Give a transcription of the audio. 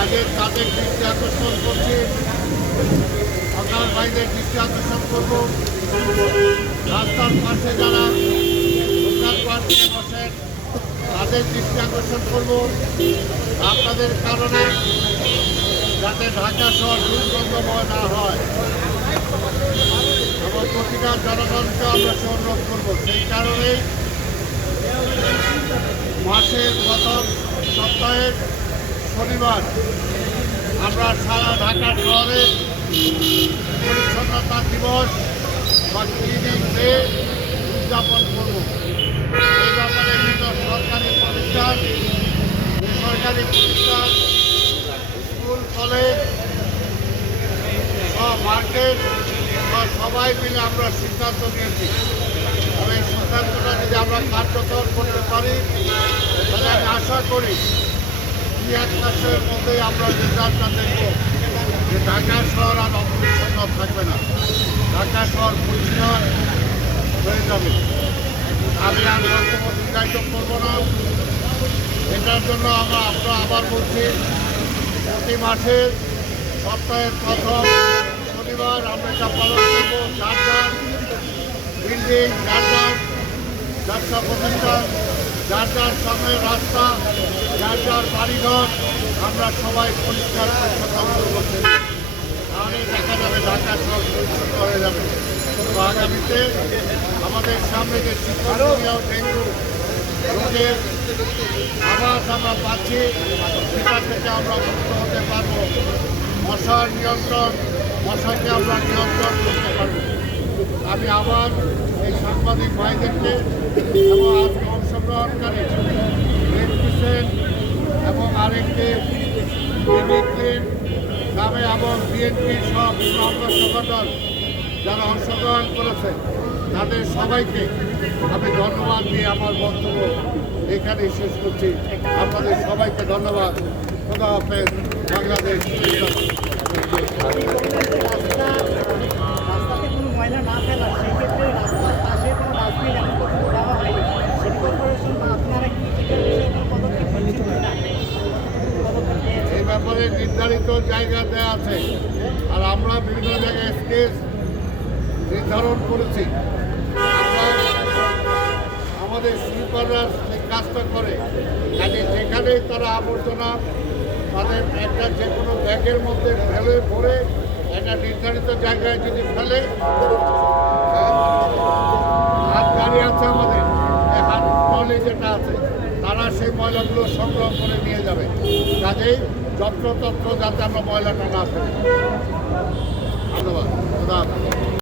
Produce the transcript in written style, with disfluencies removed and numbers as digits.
কাজে তাদের দৃষ্টি আকর্ষণ করছি, সরকার বাইরের দৃষ্টি আকর্ষণ করব। রাস্তার পাশে যারা দোকান পার্কে বসেন তাদের দৃষ্টি আকর্ষণ করব। আপনাদের কারণে যাতে ঢাকা শহর দুর্গন্ধময় না হয় এবং প্রতিটা জনগণকে আমরা অনুরোধ করব। সেই কারণেই মাসের প্রথম সপ্তাহের শনিবার আমরা সারা ঢাকা শহরে পরিচ্ছন্নতা দিবস বা ক্লিনিং ডে উদযাপন করব। এই ব্যাপারে বিভিন্ন সরকারি প্রতিষ্ঠান, বেসরকারি প্রতিষ্ঠান, স্কুল, কলেজ, সব মার্কেট সবাই মিলে আমরা সিদ্ধান্ত নিয়েছি। তবে এই সিদ্ধান্তটা যদি আমরা কার্যকর করতে পারি তাহলে আমি আশা করি 1 মাসের মধ্যেই আমরা রেজাল্টটা দেখব যে ঢাকা শহর আর অপরিচ্ছন্ন থাকবে না, ঢাকা শহর পরিষ্কার হয়ে যাবে। আমি আর বক্তব্য দীর্ঘায়িত করবো না। এটার জন্য আমরা আবার বলছি, প্রতি মাসের সপ্তাহের প্রথম শনিবার আমরা এটা পালন করবো। যার যার বিল্ডিং, যার যার ব্যবসা প্রতিষ্ঠান, যার যার সামনে রাস্তা, যার যার বাড়িঘর আমরা সবাই পরিষ্কার পরিচ্ছন্ন করতে, তাহলে দেখা যাবে ঢাকা শহর পরিচ্ছন্ন হয়ে যাবে। তো আগামীতে আমাদের সামনে যে চিকনগুনিয়া ও ডেঙ্গু রোগের আভাস আমরা পাচ্ছি, সেটা থেকে আমরা মুক্ত হতে পারবো। মশার নিয়ন্ত্রণ, মশাকে আমরা নিয়ন্ত্রণ করতে পারবো। আমি আবার এই সাংবাদিক ভাইদেরকে এবং আজকে অংশগ্রহণকারী এবং আরেকটি গ্রামে এবং বিএনপির সব অঙ্গ সংগঠন যারা অংশগ্রহণ করেছে তাদের সবাইকে আমি ধন্যবাদ দিয়ে আমার বক্তব্য এখানেই শেষ করছি। আপনাদের সবাইকে ধন্যবাদ। খোদা হাফেজ। বাংলাদেশ। রাস্তাতে কোনো ময়লা না ফেলা, সেক্ষেত্রে রাস্তার পাশে কোনো ডাস্টবিন এখন পর্যন্ত দেওয়া হয়নি। সিটি কর্পোরেশন বা আপনারা কি এটার বিষয়ে কোনো পদক্ষেপ নিচ্ছেন না? এই ব্যাপারে নির্ধারিত জায়গা দেওয়া আছে, আর আমরা বিভিন্ন জায়গায় স্কেচ নির্ধারণ করেছি। আমরা আমাদের সুইপাররা এই কাজটা করে, কাজে যেখানেই তারা আবর্জনা তাদের একটা যে কোনো ব্যাগের মধ্যে ফেলে ভরে একটা নির্ধারিত জায়গায় যদি ফেলে, হাত গাড়ি আছে আমাদের, হাত ট্রলি যেটা আছে, তারা সেই ময়লাগুলো সংগ্রহ করে নিয়ে যাবে। কাজেই যত্রতত্র যাতে আমরা ময়লাটা না ফেলি।